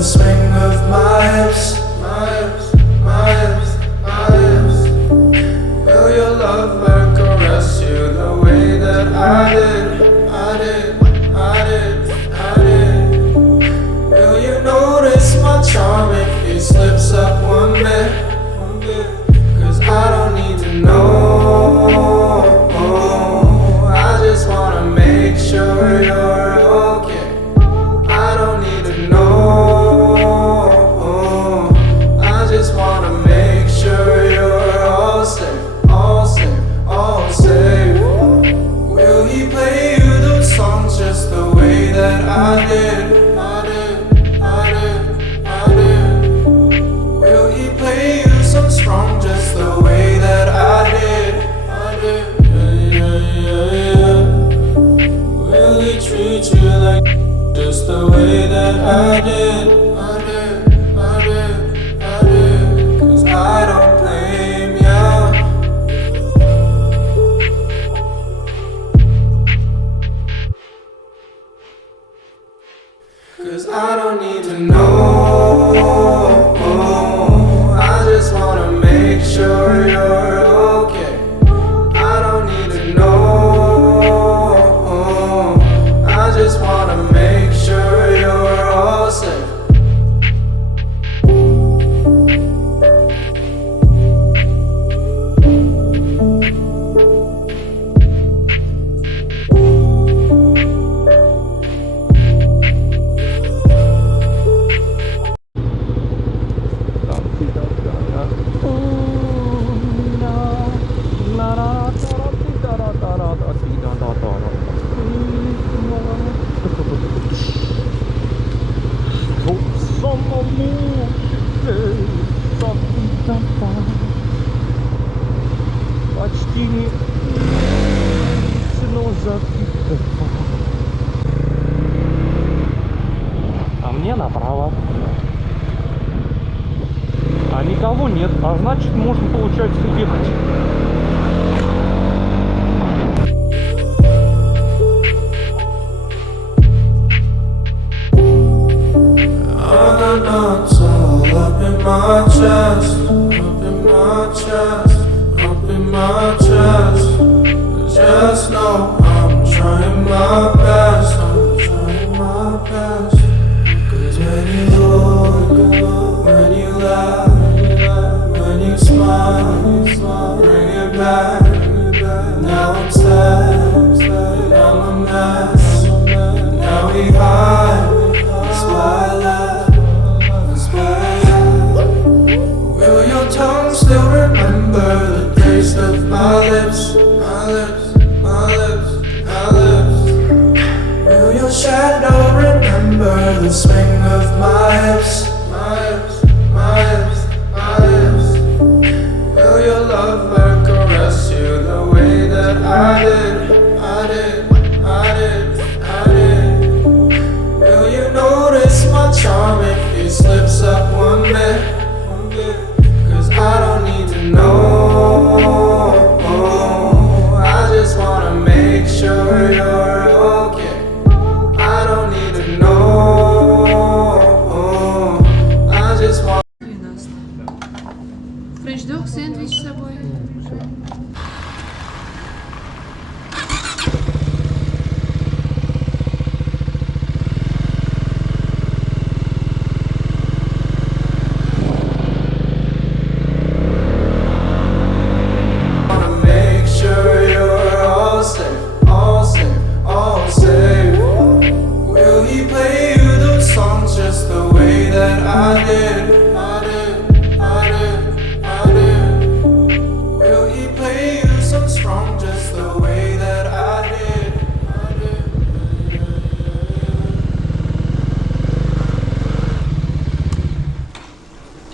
the swing of my hips, my hips, my hips, my hips. Will your lover caress you the way that I did, I did, I did, I did? Will you notice my charm if he slips up one bit? 'Cause I don't need to know, I just wanna make sure you're okay. I don't need to know, I just wanna make sure you're all safe, all safe, all safe. Will he play you those songs just the way that I did? I did, I did, I did. Will he play you some strong just the way that I did? I did, yeah, yeah, yeah. Will he treat you like just the way that I did? I did, I did, I did. 'Cause I don't blame ya. 'Cause I don't need to know, I just wanna make sure you're okay. I don't need to know, I just wanna make sure you're all safe. Почти не забито. А мне направо. А никого нет, а значит можно, получается, ехать. Knots all up in my chest, up in my chest, up in my chest. Just know I'm trying my best, I'm trying my best. 'Cause when you look, when you laugh, when you smile, bring it back. Now I'm sad, and I'm a mess. Now we hide, that's why I laugh. Will your tongue still remember the taste of my lips, my lips, my lips, my lips? Will your shadow remember the swing of my hips?